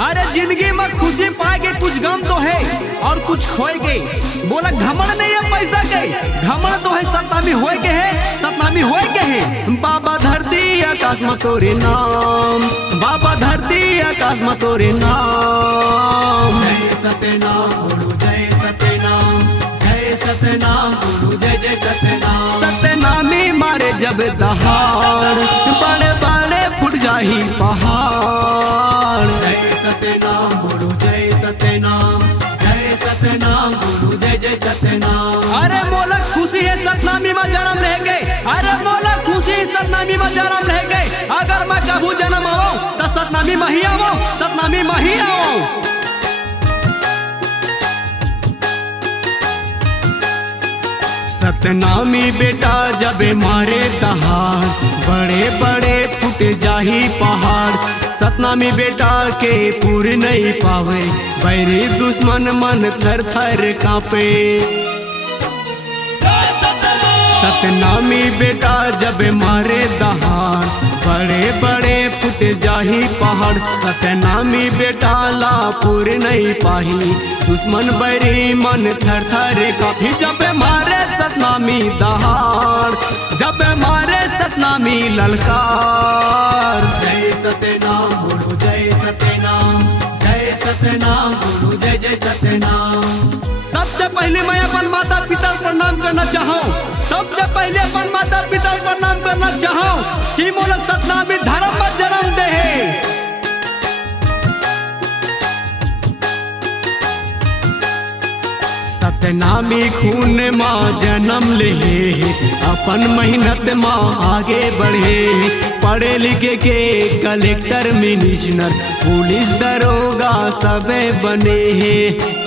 अरे जिंदगी में खुशी पाएगे कुछ गम तो है और कुछ खोएगे। बोला घमंड नहीं है पैसा के, घमंड तो है सतनामी होए के है, सतनामी होए के है। बाबा धरती आकाश में तोरे नाम, बाबा धरती आकाश में तोरे नाम। जय सतनाम बोलो जय सतनाम, जय सतनाम बोलो जय जय सतनाम। सतनामी मारे जब दहाड़, बड़े बड़े फुट जाही पहाड़। जय सतनाम बोलो जय सतनाम, जय सतनाम बोलो जय जय सतनाम। अरे मोला खुशी है सतनामी में जन्म रह गए, अरे मोला खुशी सतनामी में जन्म रह गए। अगर मैं कभू जन्म आओ तो सतनामी में ही आओ, सतनामी में ही आओ। सतनामी बेटा जब मारे दहाड़, बड़े बड़े फुट जाही पहाड़। सतनामी बेटा के पूर नहीं पावे, बैरी दुश्मन मन थर थर कांपे। सतनामी बेटा जब मारे दहाड़, बड़े बड़े फुट जाही पहाड़। सतनामी बेटा ला पूर नहीं पाही, दुश्मन बैरी मन थर थर कांपी। जब मारे सतनामी दहाड़, जब मारे सतनामी ललकार। जय सतनाम बोलो जय सतनाम, जय सतनाम बोलो जय जय सतनाम। सबसे पहले मैं अपन माता पिता को प्रणाम करना चाहूँ, सबसे पहले अपन माता पिता को प्रणाम करना चाहूँ कि मोला सतनामी धर्म पर जन्म दे है। सतनामी खून माँ जन्म ले, अपन मेहनत माँ आगे बढ़े। पढ़े लिखे के कलेक्टर मिनिस्टर पुलिस दरोगा सबे बने हैं।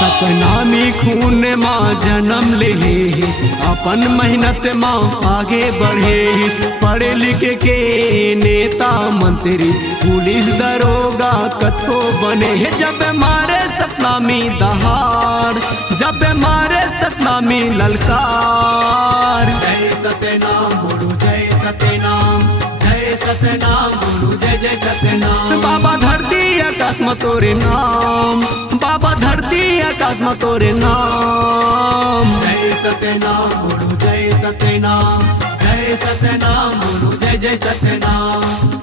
सतनामी खून माँ जन्म ले, अपन मेहनत माँ आगे बढ़े। पढ़े लिखे के नेता मंत्री पुलिस दरोगा कथो बने। जब मारे सतनामी दहाड़, जब मारे सतनामी ललकार। जय सतनाम बोलो जय सतनाम, जय सतनाम बोलो जय जय सतनाम। बाबा धरती आकाश में तोरे नाम, बाबा धरती आकाश में तोरे नाम। जय सतनाम बोलो जय सतनाम, जय सतनाम बोलो जय जय सतनाम।